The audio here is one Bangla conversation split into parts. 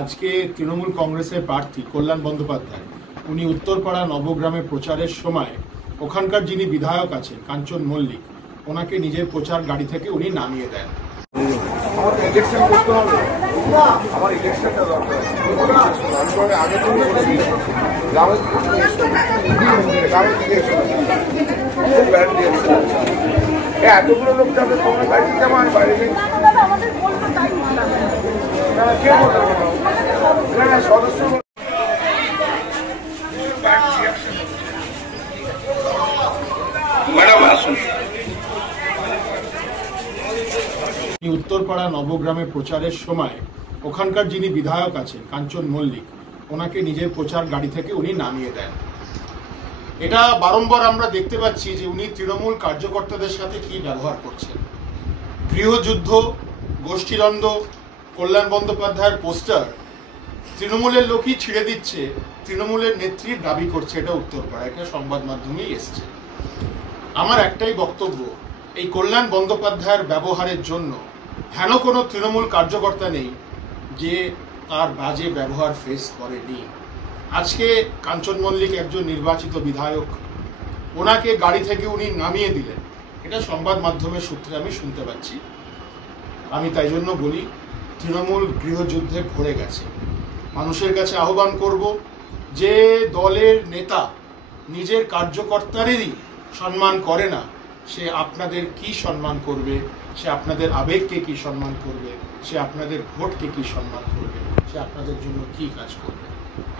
আজকে তৃণমূল কংগ্রেসের প্রার্থী কল্যাণ বন্দ্যোপাধ্যায় উনি উত্তরপাড়া নবগ্রামে প্রচারের সময় ওখানকার যিনি বিধায়ক আছেন কাঞ্চন মল্লিক ওনাকে নিজের প্রচার গাড়ি থেকে উনি নামিয়ে দেন। আমার ইলেকশন করতে হবে, আমার ইলেকশনটা দরকার। আগে তো গ্রামের থেকে এতগুলো লোক যাবে তোমার বাড়িতে যাবো আমি বাইরে সদস্য উত্তরপাড়া নবগ্রামে প্রচারের সময় ওখানকার যিনি বিধায়ক আছেন কাঞ্চন মল্লিক ওনাকে নিজের প্রচার গাড়ি থেকে উনি নামিয়ে দেন। এটা বারংবার আমরা দেখতে পাচ্ছি যে উনি তৃণমূল কার্যকর্তাদের সাথে কি ব্যবহার করছেন। গৃহযুদ্ধ, গোষ্ঠীদ্বন্দ্ব, কল্যাণ বন্দ্যোপাধ্যায়ের পোস্টার তৃণমূলের লোকই ছিঁড়ে দিচ্ছে, তৃণমূলের নেত্রীর দাবি করছে। এটা উত্তরপাড়া, এটা সংবাদ মাধ্যমেই এসছে। আমার একটাই বক্তব্য, এই কল্যাণ বন্দ্যোপাধ্যায়ের ব্যবহারের জন্য হেন কোনো তৃণমূল কার্যকর্তা নেই যে তার বাজে ব্যবহার ফেস করেনি। আজকে কাঞ্চন মল্লিক একজন নির্বাচিত বিধায়ক, ওনাকে গাড়ি থেকে উনি নামিয়ে দিলেন। এটা সংবাদ মাধ্যমের সূত্রে আমি শুনতে পাচ্ছি। আমি তাই জন্য বলি, তৃণমূল গৃহযুদ্ধে ভরে গেছে। মানুষের কাছে আহ্বান করব, যে দলের নেতা নিজের কার্যকর্তাদেরই সম্মান করে না, সে আপনাদের কি সম্মান করবে? সে আপনাদের আবেগকে কি সম্মান করবে? সে আপনাদের ভোটকে কি সম্মান করবে? সে আপনাদের জন্য কি কাজ করবে?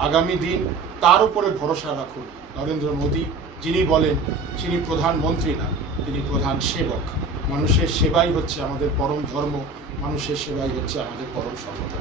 আগামী দিন তার উপরে ভরসা রাখুন। নরেন্দ্র মোদী যিনি বলেন তিনি প্রধানমন্ত্রী না, তিনি প্রধান সেবক। মানুষের সেবাই হচ্ছে আমাদের পরম ধর্ম, মানুষের সেবাই হচ্ছে আমাদের পরম সভ্যতা।